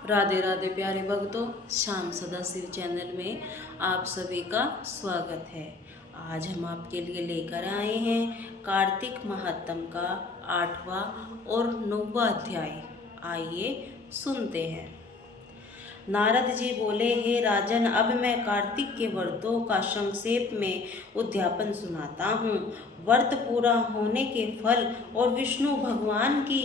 राधे राधे प्यारे भक्तों, श्याम सदाशिव चैनल में आप सभी का स्वागत है। आज हम आपके लिए लेकर आए हैं कार्तिक महात्म का 8वां और 9वां अध्याय। आइए सुनते हैं। नारद जी बोले, हे राजन, अब मैं कार्तिक के व्रतों का संक्षेप में उद्यापन सुनाता हूँ। व्रत पूरा होने के फल और विष्णु भगवान की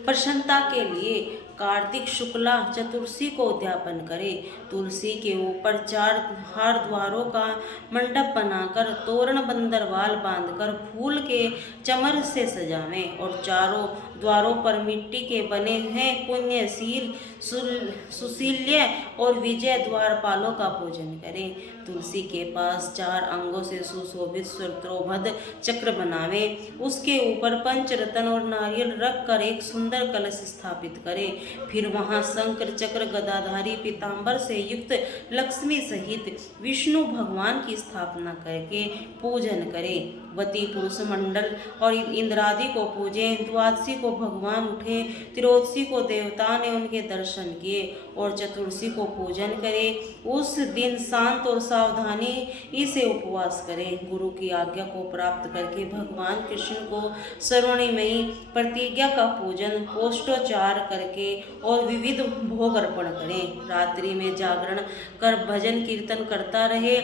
प्रसन्नता के लिए कार्तिक शुक्ला चतुर्दशी को उद्यापन करें। तुलसी के ऊपर 4 हार द्वारों का मंडप बनाकर तोरण बंदरवाल बांधकर फूल के चमर से सजावें और चारों द्वारों पर मिट्टी के बने हैं पुण्यशील सुशील्य और विजय द्वारपालों का पूजन करें। तुलसी के पास 4 अंगों से सुशोभित सूत्रोबद्ध चक्र बनावें। उसके ऊपर पंचरत्न और नारियल रखकर एक सुंदर कलश स्थापित करें। फिर वहां शंकर चक्र गदाधारी पीतांबर से युक्त लक्ष्मी सहित विष्णु भगवान की स्थापना करके पूजन करें। वती पुरुष मंडल और इंद्रादि को पूजें। द्वादशी को भगवान उठे, त्रयोदशी को देवता ने उनके दर्शन किए और चतुर्दशी को पूजन करें। उस दिन शांत और सावधानी से उपवास करें। गुरु की आज्ञा को प्राप्त करके भगवान कृष्ण को सर्वणिमयी प्रतिज्ञा का पूजन पोष्टोच्चार करके और विविध भोग अर्पण करें। रात्रि में जागरण कर भजन कीर्तन करता रहे।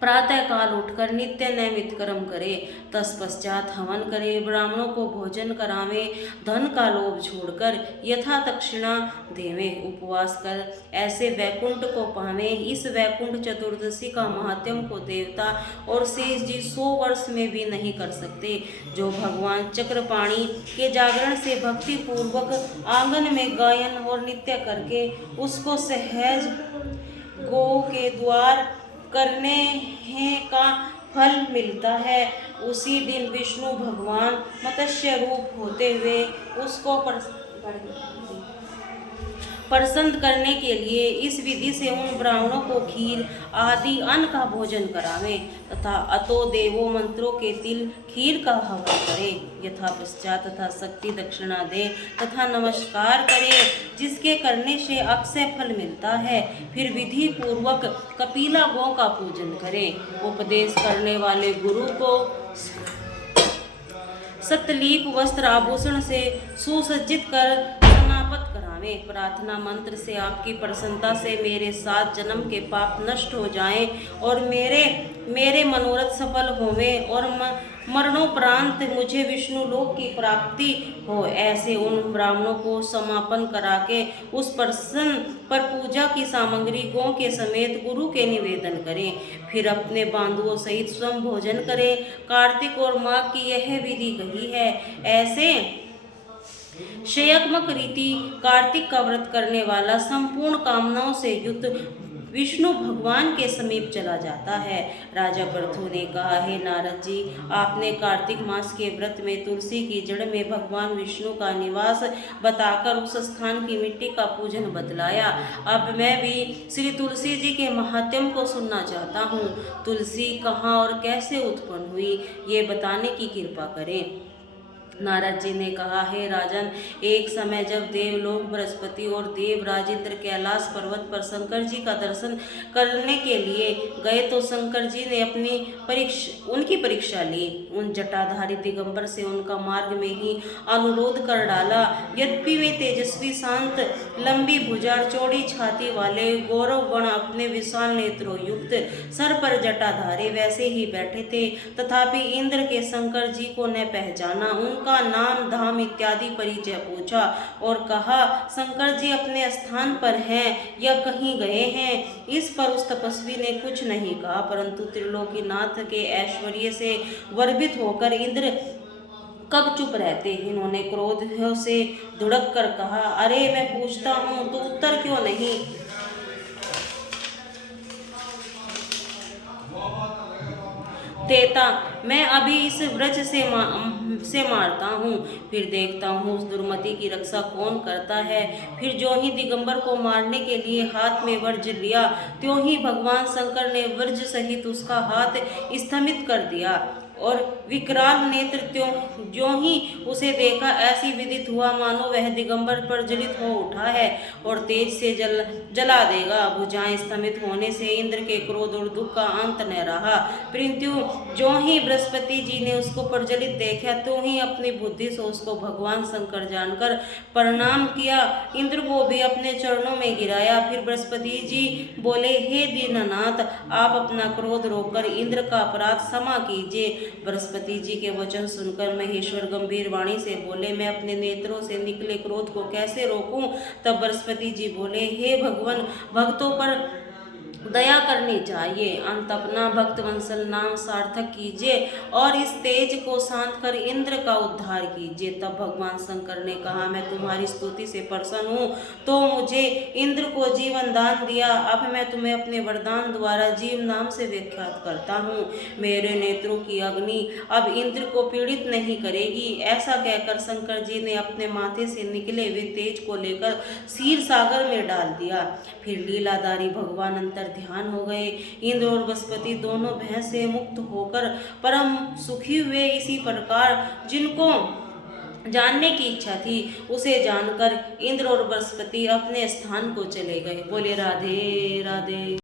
प्रातः काल उठकर नित्य नैमित कर्म करे। तत्पश्चात हवन करे। ब्राह्मणों को भोजन करावे। धन का लोभ छोड़कर यथा दक्षिणा देवे। उपवास कर ऐसे वैकुंठ को पावे। इस वैकुंठ चतुर्दशी का महात्म को देवता और शेष जी 100 वर्ष में भी नहीं कर सकते। जो भगवान चक्रपाणी के जागरण से भक्ति पूर्वक आंगन में गायन और नित्य करके उसको सहज गो के द्वार करने हैं का फल मिलता है, उसी दिन विष्णु भगवान मत्स्य रूप होते हुए उसको प्रसन्न करने के लिए इस विधि से उन ब्राह्मणों को खीर आदि अन्न का भोजन करावें तथा अतो देवो मंत्रों के तिल खीर का हवन करें। यथा पश्चात तथा शक्ति दक्षिणा दे तथा नमस्कार करें, जिसके करने से अक्षय फल मिलता है। फिर विधि पूर्वक कपिला गौ का पूजन करें। उपदेश करने वाले गुरु को सतलीप वस्त्र आभूषण से सुसज्जित कर समाप्त करावें। प्रार्थना मंत्र से आपकी प्रसन्नता से मेरे 7 जन्म के पाप नष्ट हो जाएं और मेरे मनोरथ सफल होवें और मरणोपरांत मुझे विष्णु लोक की प्राप्ति हो। ऐसे उन ब्राह्मणों को समापन करा के उस प्रसन्न पर पूजा की सामग्री गौ के समेत गुरु के निवेदन करें। फिर अपने बांधुओं सहित स्वयं भोजन करें। कार्तिक और माघ की यह विधि कही है। ऐसे शयत्मक रीति कार्तिक का व्रत करने वाला संपूर्ण कामनाओं से युक्त विष्णु भगवान के समीप चला जाता है। राजा पृथु ने कहा, हे नारद जी, आपने कार्तिक मास के व्रत में तुलसी की जड़ में भगवान विष्णु का निवास बताकर उस स्थान की मिट्टी का पूजन बतलाया। अब मैं भी श्री तुलसी जी के महात्म को सुनना चाहता हूँ। तुलसी कहाँ और कैसे उत्पन्न हुई, ये बताने की कृपा करें। नारद जी ने कहा, हे राजन, एक समय जब देवलोक बृहस्पति और देवराज इंद्र कैलाश पर्वत पर शंकर जी का दर्शन करने के लिए गए तो शंकर जी ने उनकी परीक्षा ली। उन जटाधारी दिगंबर से उनका मार्ग में ही अनुरोध कर डाला। यद्यपि वे तेजस्वी, शांत, लंबी भुजा, चौड़ी छाती वाले गौरव गण अपने विशाल नेत्रों युक्त, सर पर जटाधारी वैसे ही बैठे थे, तथापि इंद्र के शंकर जी को न पहचाना। का नाम धाम इत्यादि परिचय पूछा और कहा, शंकर जी अपने स्थान पर हैं या कहीं गए हैं। इस पर उस तपस्वी ने कुछ नहीं कहा, परंतु त्रिलोकीनाथ के ऐश्वर्य से गर्वित होकर इंद्र कब चुप रहते। इन्होंने क्रोध से धुड़क कर कहा, अरे मैं पूछता हूँ तो उत्तर क्यों नहीं देता। मैं अभी इस व्रज से मारता हूँ, फिर देखता हूँ उस दुर्मति की रक्षा कौन करता है। फिर जो ही दिगंबर को मारने के लिए हाथ में वज्र लिया, त्यों ही भगवान शंकर ने वज्र सहित उसका हाथ स्थमित कर दिया। और विकराल नेत्र ज्यों ही उसे देखा ऐसी विदित हुआ मानो वह दिगंबर प्रज्वलित हो उठा है और तेज से जला देगा। भुजाएं स्तंभित होने से इंद्र के क्रोध और दुख का अंत न रहा। परंतु ज्यों ही बृहस्पति जी ने उसको प्रज्वलित देखा तो ही अपनी बुद्धि से उसको भगवान शंकर जानकर प्रणाम किया, इंद्र को भी अपने चरणों में गिराया। फिर बृहस्पति जी बोले, हे दीननाथ, आप अपना क्रोध रोककर इंद्र का अपराध क्षमा कीजिए। बृहस्पति जी के वचन सुनकर महेश्वर गंभीर वाणी से बोले, मैं अपने नेत्रों से निकले क्रोध को कैसे रोकूं। तब बृहस्पति जी बोले, हे भगवान, भक्तों पर दया करनी चाहिए, अंत अपना भक्त वंशल नाम सार्थक कीजिए और इस तेज को शांत कर इंद्र का उद्धार कीजिए। तब भगवान शंकर ने कहा, मैं तुम्हारी स्तुति से प्रसन्न हूँ तो मुझे इंद्र को जीवन दान दिया, अब मैं तुम्हें अपने वरदान द्वारा जीव नाम से विख्यात करता हूँ। मेरे नेत्रों की अग्नि अब इंद्र को पीड़ित नहीं करेगी। ऐसा कहकर शंकर जी ने अपने माथे से निकले हुए तेज को लेकर क्षीर सागर में डाल दिया। फिर लीलाधारी भगवान अंतर ध्यान हो गए। इंद्र और बृहस्पति दोनों भय से मुक्त होकर परम सुखी हुए। इसी प्रकार जिनको जानने की इच्छा थी उसे जानकर इंद्र और बृहस्पति अपने स्थान को चले गए। बोले राधे राधे।